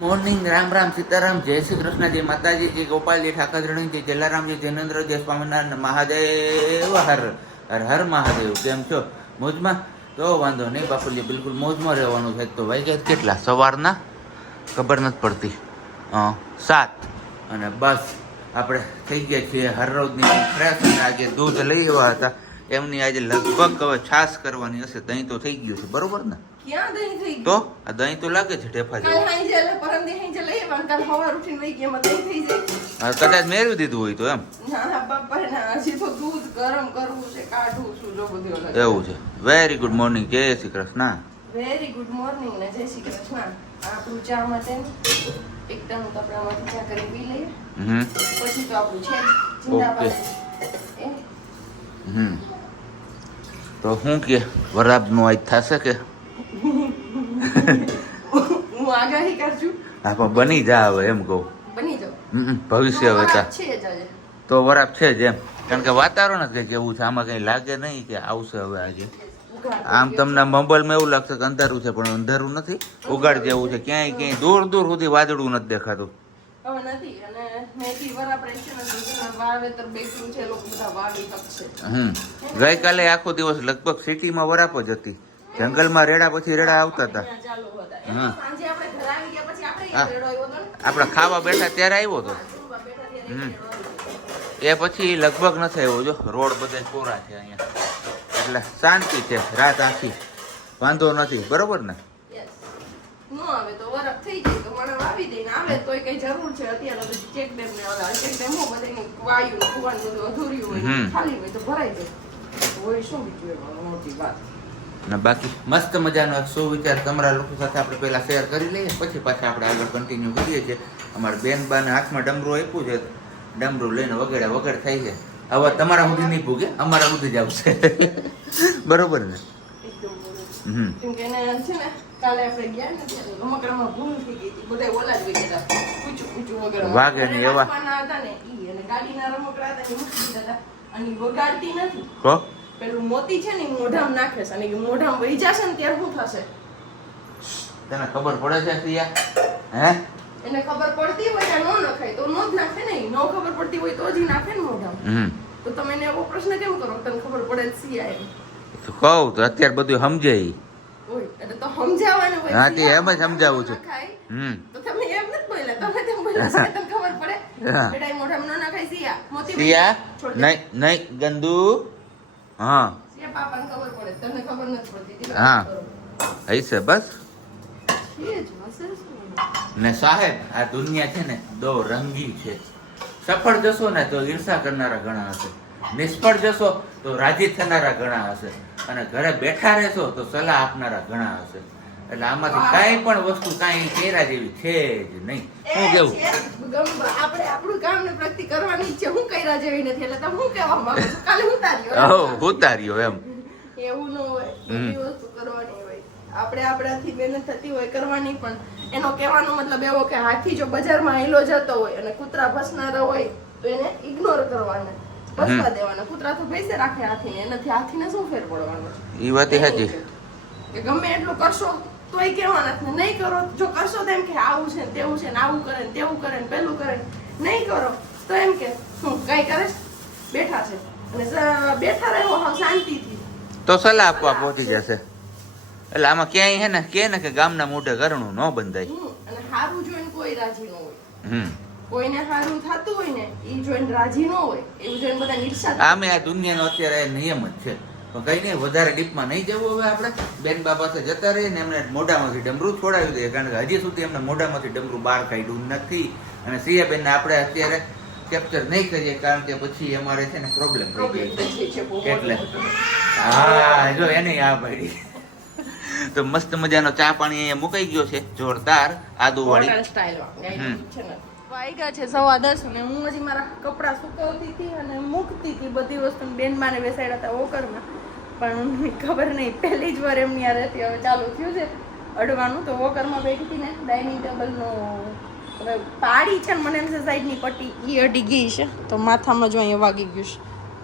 Morning Ram Ram Sitaram જય શ્રી કૃષ્ણ જય માતાજી જય ગોપાલજી ઠાકરજણી જય જલારામજી જૈનેન્દ્ર જય સ્વામિનારાયણ મહાદેવ હર હર હર મહાદેવ. કેમ છો? મોજમાં? તો વાંધો નહીં બાપુજી, બિલકુલ મોજમાં રહેવાનું છે. તો વાગ્યા કેટલા સવારના ખબર નથી પડતી 7 અને બસ આપણે થઈ ગયા છીએ હરરોજની ફ્રેશ. અને આજે દૂધ લઈ આવ્યા હતા એમની આજે લગભગ હવે છાશ કરવાની હશે. દહીં તો થઈ ગયું છે બરોબર ને? ક્યાં દહીં થઈ ગયું? તો આ દહીં તો લાગે છે ઢેફા જેવું. કાલ હાંજે એટલે પરમદી હાંજે લઈ આવવાનું. કાલ સવાર ઉઠીને વઈ ગયા એમાં દહીં થઈ જાય. કદાચ મેળવી દીધું હોય તો એમ. ના બાપા ના, હજી તો દૂધ ગરમ કરવું છે, કાઢવું છું, જો બધું અલગ. એવું છે. વેરી ગુડ મોર્નિંગ, જય Shri Krishna. Very good morning ને જય શ્રી કૃષ્ણ. આપણું ચા માટે એકદમ કપડામાંથી ચા કરી પી લઈએ. પછી તો આપણું છે જિંદાબાદ. તો શું કે વરાબનું આજ થશે કે? હું આગાહી કરશું. હા પણ બની જા હવે એમ કહું. બની જાઓ. ભવિષ્ય હવે તા છે જ આજે. તો વરાબ છે જ એમ. કારણ કે વાતાવરણ જ કઈ કેવું છે, આમાં કઈ લાગે નહીં કે આવશે હવે આજે. આમ તમને મોબાઈલમાં એવું લાગશે કે અંધારું છે પણ અંધારું નથી, ઉગાડ જેવું છે. ક્યાંય ક્યાંય દૂર દૂર સુધી વાદળું નથી દેખાતું. હવે નથી. અને મેથી વરાપરે છે ને વાવેતર બેઠું છે, લોકો બધા વાવી શકશે. ગઈકાલે આખો દિવસ લગભગ સિટીમાં વરાપ જ હતી. જંગલમાં રેડા પછી રેડા આવતા હતા. સાંજે આપણે ઘરે આવી ગયા પછી આપણે રેડો આવ્યો હતો ને. આપણે ખાવા બેઠા ત્યારે આવ્યો હતો. એ પછી લગભગ નથી આવ્યો. જો રોડ બધા કોરા છે અહીંયા, એટલે શાંતિ છે. રાત આખી વાંધો નથી બરોબર ને? નો આવે તો વરફ થઈ જાય તો મને વાવી દે ને આવે તોય કઈ જરૂર છે. અત્યારે તો ચેક ડેમ ને ઓલા ચેક ડેમ હો બધાની વાયુ કુવાનું બધું અધૂર્યું હોય, ખાલી હોય તો ભરાઈ જાય. હોય શું બીજું એમાં મોટી વાત. ને બાકી મસ્ત મજાનો એક સુવિચાર તમારા લોકો સાથે આપણે પહેલા શેર કરી લઈએ, પછી પાછા આપણે આગળ કન્ટિન્યુ કરીએ છીએ. અમારા બેન બાને હાથમાં ડમરું આપ્યું છે, ડમરું લઈને વગેરે વગેરે થાય છે. હવે તમારા સુધી નહીં ભૂગે, અમારા સુધી જ આવશે. બરોબર ને? કેમ કે એને છે ને કાલે આપણે ગયા ને ત્યારે રમકડામાં ભૂલ થઈ ગઈ હતી. બધા ઓલા જ ગયા હતા કૂચું કૂચું વગર વાગે ને એવા હતા ને ઈ અને ગાડીના રમકડા હતા એ મૂકી દીધા હતા. અને વગાડતી નથી. કો પેલું મોતી છે ને મોઢામાં નાખે છે અને મોઢામાં વહી જશે ને ત્યારે શું થશે? તને ખબર પડે છે સિયા? હે એને ખબર પડતી હોય ને નો નખાય તો નો જ નાખે ને. નો ખબર પડતી હોય તો જ નાખે ને મોઢામાં. તો તમે એને એવો પ્રશ્ન કેમ કરો તને ખબર પડે જ સિયા એમ? તો કહું તો અત્યારે બધું સમજે ઈ. ઓય એટલે તો સમજાવવાનું હોય. હા તે એમ જ સમજાવું છું. તો તમે એમ નથી બોલ્યા, તમે તેમ બોલ્યા છે તને ખબર પડે. બેટા મોઢામાં નો નખાય સિયા. મોતી સિયા નહીં નહીં ગંદુ. હા સિયા પાપાને ખબર પડે, તને ખબર નથી પડતી. હા હશે બસ. ને સાહેબ આ દુનિયા છે ને દો રંગી છે. સફળ જશો ને તો ઈર્ષા કરનારા ઘણા હશે, નિષ્ફળ જશો તો રાજી થનારા ઘણા હશે, અને ઘરે બેઠા રહેશો તો સલાહ આપનારા ઘણા હશે. એટલે આમાંથી કાંઈ પણ વસ્તુ કાંઈ કેરા જેવી છે જ નહીં. શું કેવું? આપણે આપણું કામ ને પ્રગતિ કરવાની છે. હું કર્યા જેવી નથી એટલે તમે હું કહેવા માંગો છો? કાલે ઉતાર્યો. ઉતાર્યો એમ એવું ન હોય. બધી વસ્તુ કરવાની હોય. આપણે આપણાથી મહેનત થતી હોય કરવાની, પણ એનો કહેવાનો મતલબ એવો કે હાથી જો બજારમાં હિલો જતો હોય અને કૂતરા ભસનારા હોય તો એને ઇગ્નોર કરવાના, ભસવા દેવાના. કૂતરા તો ભેસે રાખે હાથીને, એનાથી હાથીને શું ફેર પડવાનો? ઈ વાત સાચી કે ગમે એટલું કરશો તોય કહેવાના જ નહીં કરો. જો કરશો તો એમ કે આવું છે ને તેવું છે ને આવું કરે ને તેવું કરે ને પેલું કરે. નહીં કરો તો એમ કે શું કઈ કરે બેઠા છે. અને બેઠા રહેવો હા શાંતિથી તો સલાહ આપવા પહોંચી જશે. એટલે આમાં ક્યાંય હે ને કે ગામના મોઢે ઘરનું ન બંધાય. અને હારું જોઈને કોઈ રાજી ન હોય. કોઈને હારું થતું હોય ને એ જોઈને રાજી ન હોય, એવું જોઈને બધા ઈર્ષા. આમે આ દુનિયાનો અત્યારે નિયમ જ છે. પણ કઈ નહીં, વધારે ડીપમાં નહીં જવું. હવે આપણે બેન બાબા પાસે જતા રહીએ ને એમને મોઢામાંથી ડમરું છોડાવી દઈએ, કારણ કે હજી સુધી એમને મોઢામાંથી ડમરું બહાર કાઢ્યું નથી. અને સિયાબેનને આપણે અત્યારે કેપ્ચર નહીં કરીએ કારણ કે પછી અમારે છે ને પ્રોબ્લેમ થઈ જાય. એટલે હા જો એને આ ભાઈ તો મસ્ત મજાનો ચા પાણી અહીંયા મુકાઈ ગયો છે, જોરદાર આદુ વાળી વાગ્યા છે 10:15 અને હું હજી મારા કપડા સુકવતી હતી અને મૂકતી હતી બધી વસ્તુ. બેનબાને બેસાડ્યા હતા વોકરમાં, પણ ખબર નહીં પહેલી જ વાર એમની યાર હતી. હવે ચાલુ થયું છે અડવાનું, તો વોકરમાં બેઠી હતી ને ડાઇનિંગ ટેબલનો હવે પાડી છે ને મને એમ છે સાઈડની પટ્ટી એ અડી ગઈ છે, તો માથામાં જો અહીંયા વાગી ગયું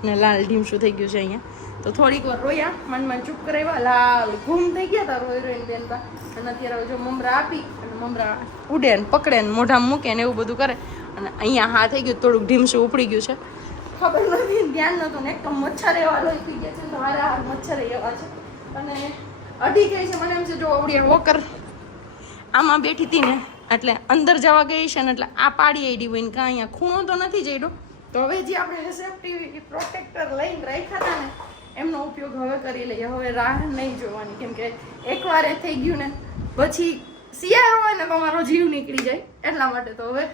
છે ને લાલ ઢીમશું થઈ ગયું છે અહીંયા. તો થોડીક વાર રોયા, મનમાં ચૂપ કરાવ્યા, લાલ ઘૂમ થઈ ગયા હતા રોઈ રોઈને બેનબા. અને અત્યારે જો મમરા આપી અને મમરા ઉડે ને પકડે ને મોઢામાં મૂકે ને એવું બધું કરે. અને અહીંયા હા થઈ ગયું, થોડુંક ઢીમસું ઉપડી ગયું છે, ખબર નથી, ધ્યાન નહોતું ને. એક તો મચ્છર એવા લોહી પી ગયા છે, તો હારા મચ્છર એવા છે. અને અડી ગઈ છે, મને એમ છે જો આવડી વોકર આમાં બેઠી હતી ને એટલે અંદર જવા ગઈ છે ને એટલે આ પાડી આઈડી હોય ને કાં અહીંયા ખૂણો તો નથી જઈડો. તો હવે જે આપણે સેફ્ટી પ્રોટેક્ટર લઈને રાખ્યા હતા ને એમનો ઉપયોગ હવે કરી લઈએ. હવે રાહ નહીં જોવાની, કેમ કે એકવાર એ થઈ ગયું ને પછી શિયાળો હોય ને તો મારો જીવ નીકળી જાય, એટલા માટે. તો હવે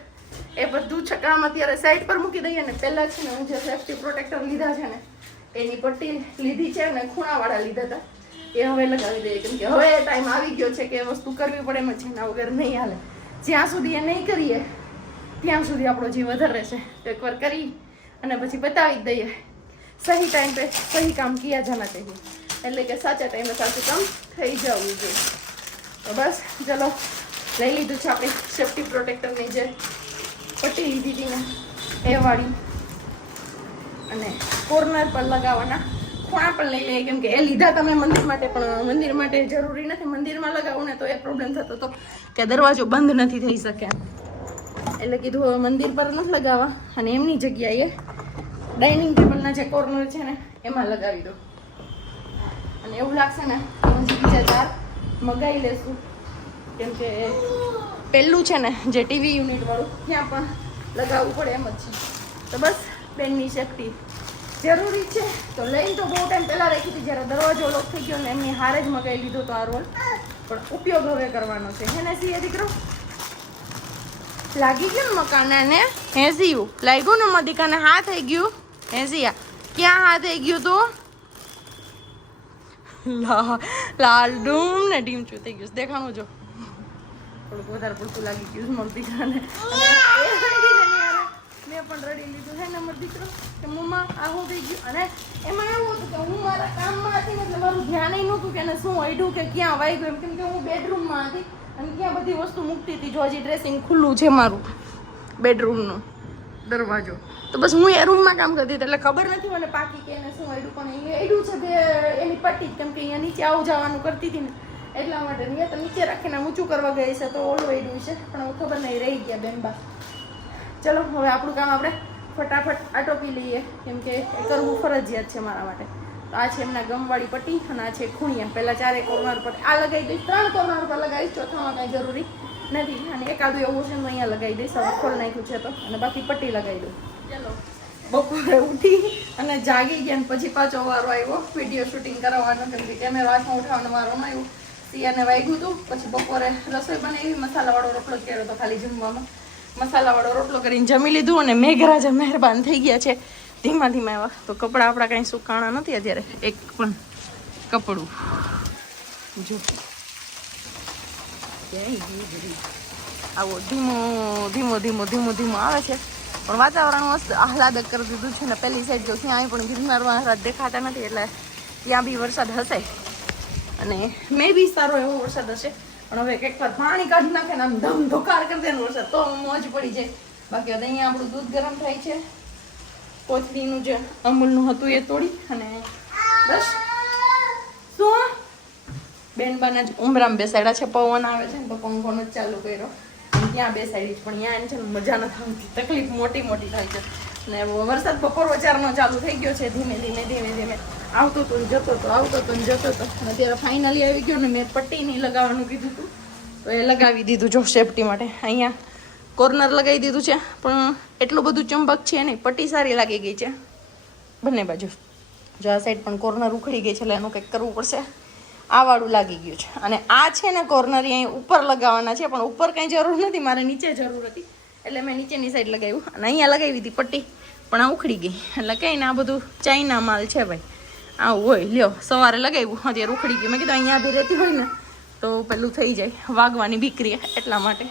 એ બધું છકડામાં અત્યારે સાઈડ પર મૂકી દઈએ ને પહેલાં છે ને હું જે સેફ્ટી પ્રોટેક્ટર લીધા છે ને એની પટ્ટી લીધી છે ને ખૂણાવાળા લીધા હતા એ હવે લગાવી દઈએ, કેમ કે હવે ટાઈમ આવી ગયો છે કે એ વસ્તુ કરવી પડે એમ છે, એના વગર નહીં હાલે. જ્યાં સુધી એ નહીં કરીએ ત્યાં સુધી આપણો જીવ વધારે રહેશે. તો એકવાર કરી અને પછી બતાવી જ દઈએ. સહી ટાઈમ पे સહી કામ કિયા જાના ચાહીએ, એટલે કે સાચા ટાઈમે સાચું કામ થઈ જવું જોઈએ. તો બસ ચલો લઈ લીધું છે આપણે સેફ્ટી પ્રોટેક્ટરની જે પટ્ટી લીધી હતી ને એ વાળી, અને કોર્નર પર લગાવવાના ખૂણા પણ લઈ લઈએ, કેમ કે એ લીધા તમે મંદિર માટે, પણ મંદિર માટે જરૂરી નથી. મંદિરમાં લગાવું ને તો એ પ્રોબ્લેમ થતો હતો કે દરવાજો બંધ નથી થઈ શકે, એટલે કીધું હવે મંદિર પર નથી લગાવવા અને એમની જગ્યાએ ડાઇનિંગ ટેબલના જે કોર્નર છે ને એમાં લગાવી દો. અને એવું લાગશે ને તો હજી બીજા 4 મગાવી લેશું, કેમ કે પહેલું છે ને જે ટીવી યુનિટ વાળું ત્યાં પણ લગાવવું પડે એમ જ છે. તો બસ બેનની સેફટી જરૂરી છે. તો લઈને તો બહુ ટાઈમ પહેલાં રાખી હતી, જ્યારે દરવાજો લોક થઈ ગયો ને એમની હારે જ મગાવી લીધો તો આ રોલ, પણ ઉપયોગ હવે કરવાનો છે. હે ને સી દીકરો લાગી ગયું ને મકાને ને હેસીયું લાગ્યું ને મદિકાને હા થઈ ગયું. હેસિયા ક્યાં હા થઈ ગયું તો લાલ ડૂમ ને ડીમચું થઈ ગયું દેખાણું જો થોડુંક વધારે પડતું લાગી ગયું મારા દીકરાને. મેં પણ રડી લીધું છે ને મારો દીકરો કે મમ્મા આ હું થઈ ગયું. અને એમાં એવું હતું કે હું મારા કામમાં હતી એટલે મારું ધ્યાન નહોતું કે શું અડ્યું કે ક્યાં વાગ્યું એમ, કેમ કે હું બેડરૂમમાં હતી અને ક્યાં બધી વસ્તુ મૂકતી હતી. જો હજી ડ્રેસિંગ ખુલ્લું છે મારું બેડરૂમનું દરવાજો, તો બસ હું એ રૂમમાં કામ કરતી હતી એટલે ખબર નથી મને પાકી કે એને શું અડ્યું, પણ એ અડ્યું છે બે એની પટ્ટી, કેમ કે અહીંયા નીચે આવું જવાનું કરતી હતી ને એટલા માટે. મેં તો નીચે રાખીને ઊંચું કરવા ગઈ છે તો ઓલું અડ્યું છે, પણ હવે ખબર નહીં રહી ગયા બેનબા. ચલો હવે આપણું કામ આપણે ફટાફટ આટોપી લઈએ, કેમ કે એ કરવું ફરજિયાત છે મારા માટે. તો આ છે એમના ગમવાળી પટ્ટી અને આ છે ખૂણિયા. પહેલાં 4 કોર્નર પર આ લગાવી દઈશ, 3 કોર્નર પર લગાવીશ, ચોથામાં કાંઈ જરૂરી નથી. અને એકાદું એવું છે તો અહીંયા લગાવી દઈશ, હવે ખોલ નાખ્યું છે તો, અને બાકી પટ્ટી લગાવી દઉં. ચલો બપોરે ઉઠી અને જાગી ગયા ને પછી પાછો વારો આવ્યો વિડીયો શૂટિંગ કરાવવાનો, કેમ કે કેમેરો હાથમાં ઉઠાવવાનો વારો ન આવ્યો. સિયાને વાગ્યું હતું, પછી બપોરે રસોઈ બનાવી, મસાલાવાળો રોટલો કર્યો તો ખાલી જમવામાં. મસાલાવાળો રોટલો કરીને જમી લીધું અને મેઘરાજા મહેરબાન થઈ ગયા છે ધીમા ધીમા એવા. તો કપડાં આપણા કાંઈ સુકાણા નથી અત્યારે, એક પણ કપડું જો આવો ધીમો ધીમો ધીમો ધીમો ધીમો આવે છે, પણ વાતાવરણ મસ્ત આહલાદક કરી દીધું છે ને. પહેલી સાઈડ જો ત્યાં પણ ગિરનાર મહારાજ દેખાતા નથી, એટલે ત્યાં બી વરસાદ હશે અને મે બી સારો એવો વરસાદ હશે. પણ હવે એક વાર પાણી કાઢી નાખે ને આમ ધમ ધોકાર કરી દે ને વરસાદ તો મોજ પડી જાય. બાકી હવે અહીંયા આપણું દૂધ ગરમ થાય છે, કોથળીનું જે અમૂલનું હતું એ તોડી, અને બસ શું બેનબાના જ ઉમરામાં બેસાડ્યા છે. પવન આવે છે ને તો પંખો જ ચાલુ કર્યો, ત્યાં બેસાડી પણ ત્યાં છે ને મજા નથી આવતી, તકલીફ મોટી મોટી થાય છે. ને વરસાદ બપોર વચારનો ચાલુ થઈ ગયો છે, ધીમે ધીમે ધીમે ધીમે આવતો તો જતો તો, આવતો તો જતો તો. અને અત્યારે ફાઇનલી આવી ગયો ને મેં પટ્ટી નહીં લગાવવાનું કીધું હતું તો એ લગાવી દીધું જો સેફટી માટે. અહીંયા કોર્નર લગાવી દીધું છે, પણ એટલું બધું ચંબક છે નહીં, પટ્ટી સારી લાગી ગઈ છે બંને બાજુ. જો આ સાઈડ પણ કોર્નર ઉખડી ગઈ છે એટલે એનું કંઈક કરવું પડશે. આ વાળું લાગી ગયું છે, અને આ છે ને કોર્નર અહીં ઉપર લગાવવાના છે, પણ ઉપર કંઈ જરૂર નથી, મારે નીચે જરૂર હતી એટલે મેં નીચેની સાઈડ લગાવ્યું. અને અહીંયા લગાવી હતી પટ્ટી, પણ આ ઉખડી ગઈ એટલે કંઈ ને આ બધું ચાઇના માલ છે ભાઈ, આવું હોય. લ્યો સવારે લગાવ્યું અત્યારે ઉખડી ગયું. મેં કીધું અહીંયા બી રહેતી હોય ને તો પેલું થઈ જાય, વાગવાની બીકરી, એટલા માટે.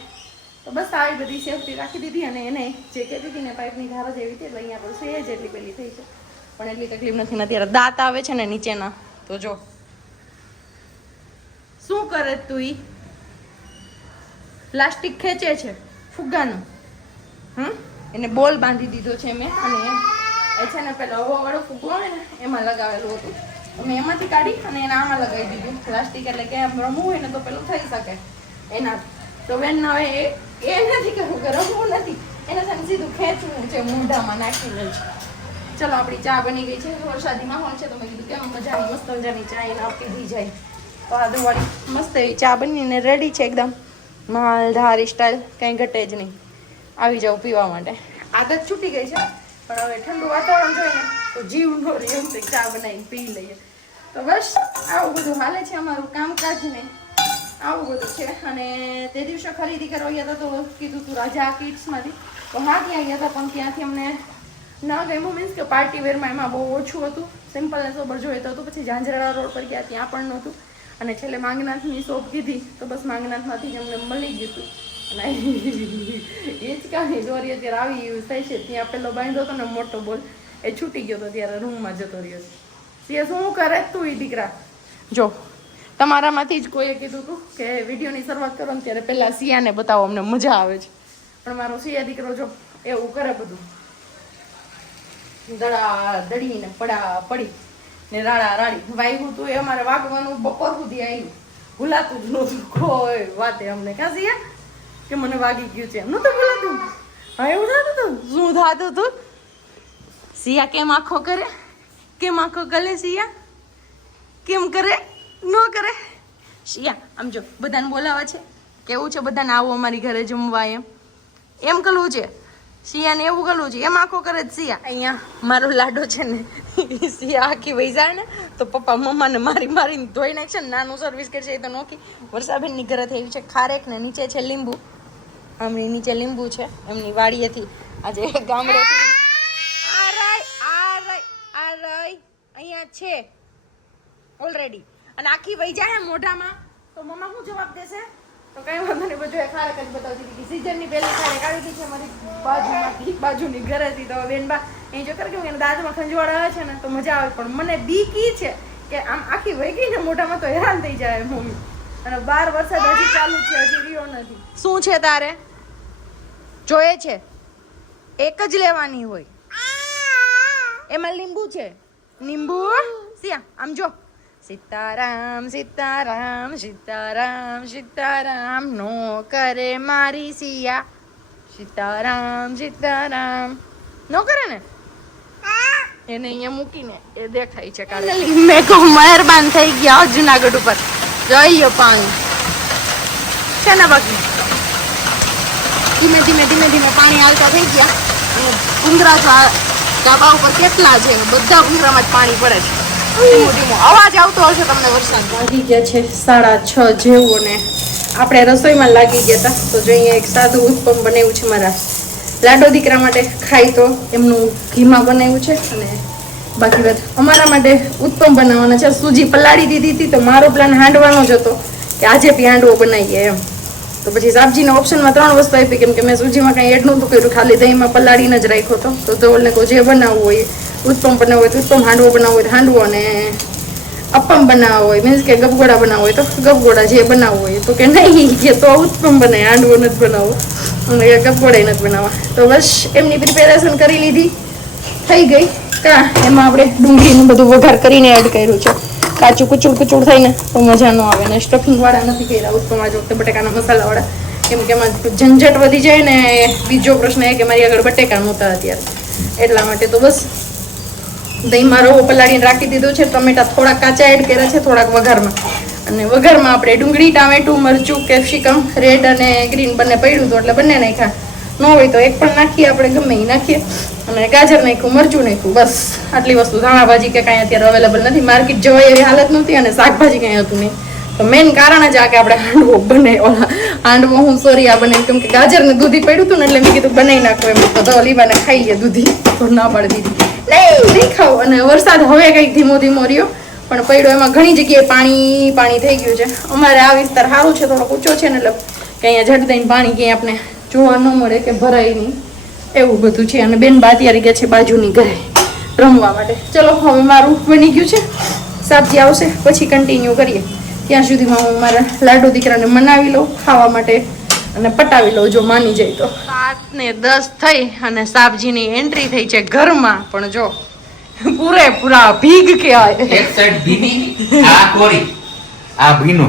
તો બસ આવી બધી સેફટી રાખી દીધી. અને એને જે કહેતી હતી ને પાઇપની ધાર જ એવી હતી એટલે અહીંયા પર છે જ એટલી પેલી થઈ છે, પણ એટલી તકલીફ નથી. અત્યારે દાંત આવે છે ને નીચેના, તો જો શું કરે તું, ઈ પ્લાસ્ટિક ખેંચે છે ફુગ્ગાનું. એને બોલ બાંધી દીધો છે મેં, અને એ છે ને પેલો હવાવાળો ફુગ્ગો આવે ને એમાં લગાવેલું હતું, મેં એમાંથી કાઢી અને એને આમાં લગાવી દીધું પ્લાસ્ટિક, એટલે કે આમ રમવું હોય ને તો પેલું થઈ શકે એના. તો બેન હવે એ નથી કરવું કે રમવું નથી, એને સામે સીધું ખેંચવું છે મોઢામાં નાખીને જ. ચલો આપણી ચા બની ગઈ છે, વરસાદી માહોલ છે તો મેં કીધું કેમ મજાની મસ્ત મજાની ચા એને આપી દી જાય. તો આદુવાળી મસ્ત એવી ચા બનીને રેડી છે એકદમ માલધારી સ્ટાઇલ, કંઈ ઘટે જ નહીં. આવી જાવ પીવા માટે. આદત છૂટી ગઈ છે પણ હવે ઠંડુ વાતાવરણ જોઈને તો જીવ નો રહે એમ ચા બનાવીને પી લઈએ. તો બસ આવું બધું હાલે છે અમારું કામકાજ ને આવું બધું છે. અને તે દિવસે ખરીદી કરવા ગયા હતા તો કીધું તું રાજા કિડ્સમાંથી, તો હા ત્યાં ગયા હતા પણ ત્યાંથી અમને ન ગમ્યું. મીન્સ કે પાર્ટી વેરમાં એમાં બહુ ઓછું હતું, સિમ્પલ ને સોબર જોઈએ તો હતું. પછી ઝાંઝરા રોડ પર ગયા ત્યાં પણ નહોતું, અને છેલ્લે માંગનાથની શોપ કીધી તો બસ માંગનાથમાંથી જ અમને મળી ગયું હતું. અને એ જ કાંઈ દોરી અત્યારે આવી યુઝ થાય છે. ત્યાં પેલો બાંધ્યો હતો ને મોટો બોલ, એ છૂટી ગયો હતો ત્યારે રૂમમાં જતો રહ્યો છે. સિયા શું કરે તું એ દીકરા? જો તમારામાંથી જ કોઈએ કીધું હતું કે વિડીયોની શરૂઆત કરો ને ત્યારે પહેલાં સિયાને બતાવો, અમને મજા આવે છે. પણ મારો સિયા દીકરો જો એવું કરે બધું, દડા દડીને પડા પડી ને રાડા રાડી વાગ્યું તું. એ અમારે વાગવાનું બપોર સુધી આવ્યું, ભૂલાતું જ નહોતું કોઈ વાતે અમને. કાં સિયા કે મને વાગી ગયું છે એમ નહોતું ભૂલાતું? હા એવું થતું હતું. શું થતું હતું? સિયા કેમ આખો કરે? કેમ આખો કરે સિયા? કેમ કરે? ન કરે? સિયા આમ જો બધાને બોલાવા છે, કેવું છે બધાને આવો અમારી ઘરે જમવા એમ કરવું છે. સિયાને એવું કરવું છે, એમ આખો કરે જ સિયા. અહીંયા મારો લાડો છે ને સિયા આખી વહી જાય ને તો પપ્પા મમ્માને મારીને ધોઈ નાખશે ને. નાનું સર્વિસ કરશે એ તો નોખી. વર્ષાબેનની ઘરે થઈ છે ખારેક ને નીચે છે લીંબુ. આમની નીચે લીંબુ છે એમની વાડીએથી આજે ગામડેથી અહીંયા છે ઓલરેડી. અને આખી વહી જાય મોઢામાં તો મમ્મા શું જવાબ દેશે? તો કઈ વાંધો નહીં, બધું ખારેક જ બતાવતી હતી. સીઝનની પહેલી ખારેક આવી ગઈ છે અમારી બાજુની ઘરેથી. તો બેનબા એ જો કરે કે દાંતમાં ખંજવાળ આવે છે ને તો મજા આવે, પણ મને બીક ઈ છે કે આમ આખી વહી ગઈ ને મોઢામાં તો હેરાન થઈ જાય મમ્મી. અને 12 વરસાદ હજી ચાલુ છે, હજી રહ્યો નથી. શું છે તારે જોઈએ છે? એક જ લેવાની હોય, એમાં લીંબુ છે. લીંબુ સિયા આમ જો, સીતારામ સીતારામ સીતારામ સીતારામ નો કરે મારી સિયા, સીતારામ સીતારામ નો કરે ને એને અહીંયા મૂકીને એ દેખાય છે. કાલે મેં કહું મહેરબાન થઈ ગયા જુનાગઢ ઉપર જઈએ પાણી છે ને બાકી ધીમે ધીમે ધીમે ધીમે પાણી આવતા થઈ ગયા. અને ભૂંગરા ધાબા ઉપર કેટલા છે, બધા ભૂંગરામાં જ પાણી પડે છે. ધીમો ધીમો અવાજ આવતો હશે તમને વરસાદ. વાગી ગયા છે 6:30 જેવું ને આપણે રસોઈમાં લાગી ગયા હતા. તો જો અહીંયા એક સાદું ઉત્પમ બનાવ્યું છે મારા લાડો દીકરા માટે, ખાઈ તો એમનું ઘીમાં બનાવ્યું છે. અને બાકી વાત અમારા માટે ઉત્પમ બનાવવાના છે. સૂજી પલાળી દીધી હતી તો મારો પ્લાન હાંડવાનો જ હતો કે આજે બી હાંડવો બનાવીએ એમ. તો પછી સાબજીના ઓપ્શનમાં 3 વસ્તુ આપી, કેમ કે મેં સૂજીમાં કંઈ એડ નહોતું કર્યું, ખાલી દહીંમાં પલાળીને જ રાખ્યો હતો. તો ધવલને કહું જે બનાવવું હોય, ઉત્પમ બનાવવો હોય તો ઉત્પમ, હાંડવો બનાવવો હોય તો હાંડવો, અને અપમ બનાવવો હોય મીન્સ કે ગપગોડા બનાવવો હોય તો ગપગોડા, જે બનાવવું હોય. તો કે નહીં કે તો ઉત્પમ બનાવે, હાંડવો નથી બનાવવો અને ગપગોડા નથી બનાવવા. તો બસ એમની પ્રિપેરેશન કરી લીધી, થઈ ગઈ. એમાં આપણે ડુંગળીનું બધું વઘાર કરીને એડ કર્યું છે. કાચું કુચુડ થઈને તો મજા ન આવે. ને સ્ટફિંગ વાળા નથી કર્યા ઉત્પમ આ વખતે, બટેકાના મસાલા વાળા, કેમ કે એમાં ઝંઝટ વધી જાય ને. બીજો પ્રશ્ન એ કે મારી આગળ બટેકા નહોતા અત્યારે, એટલા માટે. તો બસ દહીંમાં રવો પલાળીને રાખી દીધું છે. ટમેટા થોડાક કાચા એડ કર્યા છે, થોડાક વઘારમાં. અને વઘારમાં આપણે ડુંગળી, ટામેટું, મરચું, કેપ્સિકમ રેડ અને ગ્રીન બંને પડ્યું હતું એટલે બંને નાખ્યા. ન હોય તો એક પણ નાખીએ, આપણે ગમે એ નાખીએ. અને ગાજર નાખ્યું, મરચું નાખ્યું, બસ આટલી વસ્તુ. ધાણા ભાજી કે કાંઈ અત્યારે અવેલેબલ નથી, માર્કેટ જવાય એવી હાલત નહોતી, અને શાકભાજી કાંઈ હતું નહીં. તો મેઇન કારણ જ આ કે આપણે હાંડવો બને, હાંડવો હું સોરિયા બને, કેમ કે ગાજર ને દૂધી પડ્યું હતું ને એટલે મેં કીધું બનાવી નાખો એમ. તો લીબાને ખાઈ લે દૂધી, તો ના પાડી દીધી નહીં ખાવ. અને વરસાદ હવે કંઈક ધીમો ધીમો રહ્યો પણ પડ્યો, એમાં ઘણી જગ્યાએ પાણી થઈ ગયું છે. અમારે આ વિસ્તાર સારું છે, થોડોક ઊંચો છે ને એટલે કે અહીંયા ઝટ દઈને પાણી ક્યાંય આપણે જોવા ન મળે કે ભરાય નહીં, એવું બધું છે. અને બેન બા અત્યારે ગયા છે બાજુની ઘરે રમવા માટે. ચલો હવે મારું બની ગયું છે, સાબજી આવશે પછી કન્ટિન્યુ કરીએ. ત્યાં સુધીમાં હું મારા લાડો દીકરાને મનાવી લઉં ખાવા માટે અને પટાવી લઉં જો માની જાય તો. 7:10 થઈ અને સાબજીની એન્ટ્રી થઈ છે ઘરમાં. પણ જો પૂરેપૂરા ભીગ કે એક સાઈડ ભીની, આ કોરી, આ ભીનો,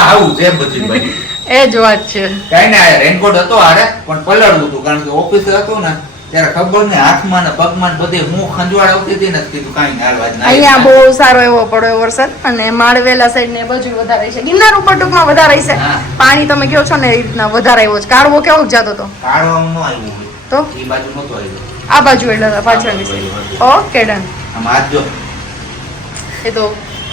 આવું છે બધું ભાઈ. એ જ વાત છે. કઈ ને આ રેનકોટ હતો આરે પણ પલળવું હતું કારણ કે ઓફિસે હતું ને ત્યારે ખબર ને હાથમાં ને પગમાં ને બધે હું ખંજવાળ આવતી હતી ને કીધું કાંઈ ના હાલવા જ ના. અહીંયા બહુ સારો એવો પડ્યો વરસાદ અને માળવેલા સાઈડ ને એ બાજુ વધારે છે. ગિરનાર ઉપર ટૂંકમાં વધારે છે. હા. પાણી તમે કહો છો ને એ રીતના વધારે આવ્યો છે. કાળવો કેવો જતો હતો કાળવામાં ન આવ્યું હોય તો એ બાજુ નહોતો આવ્યો. આ બાજુ એટલે પાછળની સાઈડ. Okay done. આમ હાથ જો એ તો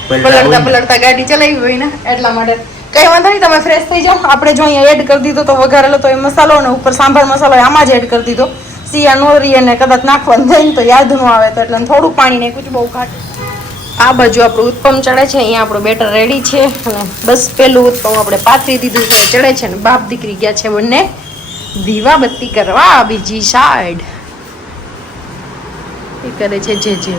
પલળતા હોય ને. પલળતા ગાડી ચલાવી હોય ને એટલા માટે કઈ વાંધો નહીં, તમે ફ્રેશ થઈ જાઓ. આપણે જો અહીંયા એડ કરી દીધો તો વઘારેલો તો એ મસાલો અને ઉપર સાંભાર મસાલો આમાં જ એડ કરી દીધો. સિયા નોરી અને કદાચ નાખવાનું થાય ને તો યાદ ન આવે તો એટલે થોડું પાણી નાખ્યું છે, બહુ ઘાટ. આ બાજુ આપણું ઉત્પમ ચડે છે, અહીંયા આપણું બેટર રેડી છે અને બસ પેલું ઉત્પમ આપણે પાથરી દીધું છે, ચડે છે ને બાપ દીકરી ગયા છે બંને દીવા બત્તી કરવા બીજી સાઈડ. એ કરે છે જે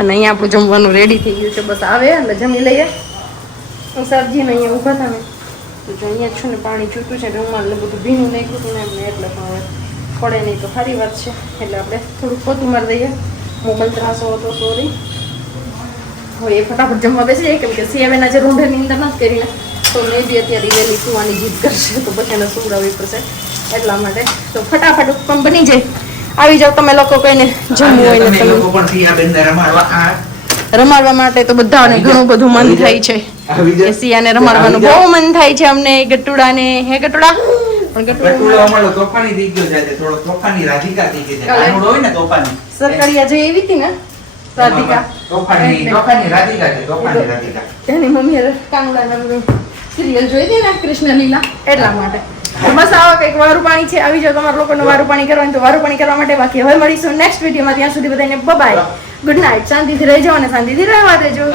અને અહીંયા આપણું જમવાનું રેડી થઈ ગયું છે, બસ આવે એટલે જમી લઈએ. સબ્જીને અહીંયા ઊભા હતા ને તો જો અહીંયા છું ને પાણી છૂટું છે, રૂમાલ ને બધું ભીનું નાખ્યું હતું ને એમને એટલે પણ હવે પડે નહીં તો સારી વાત છે એટલે આપણે થોડુંક પોતું મારી દઈએ. મોબાઈલ ત્રાસો હતો સોરી. હવે એ ફટાફટ જમવા બેસી જાય કેમ કે સિયાવેના જે રૂંઢેની અંદર નથી કરીને તો મેં બી અત્યારે વહેલી સુવાની જીદ કરશે તો પછી એને સુવડાવવી પડશે એટલા માટે. તો ફટાફટ ઉત્પમ બની જાય. આવી જાવ તમે લોકો કોઈને જમવું હોય ને તમે તમે લોકો પણ સિયાબેનને રમાડવા રમાડવા માટે તો બધાને ઘણું બધું મન થાય છે કે સિયાને રમાડવાનું બહુ મન થાય છે અમને ગટુડાને. હે ગટુડા પણ ગટુડો અમારો તોફાની થઈ ગયો છે, થોડો તોફાની રાધિકા થઈ ગઈ છે. કાલે. કાનુડો હોય ને તોફાની સરકડિયા જે એવી હતી ને રાધિકા તોફાની રાધિકા છે, તોફાની રાધિકા. એની મમ્મીએ કાનુડાના સિરિયલ જોઈ હતી ને કૃષ્ણ લીલા એટલા માટે. બસ આવા કંઈક વારું પાણી છે. આવી જાવ તમારા લોકોને વારું પાણી કરવાનું તો વારું પાણી કરવા માટે. બાકી હવે મળીશું નેક્સ્ટ વિડીયોમાં. ત્યાં સુધી બધાને બાય, ગુડ નાઇટ. શાંતિથી રહી જાઓ અને શાંતિથી રહેવા દેજો.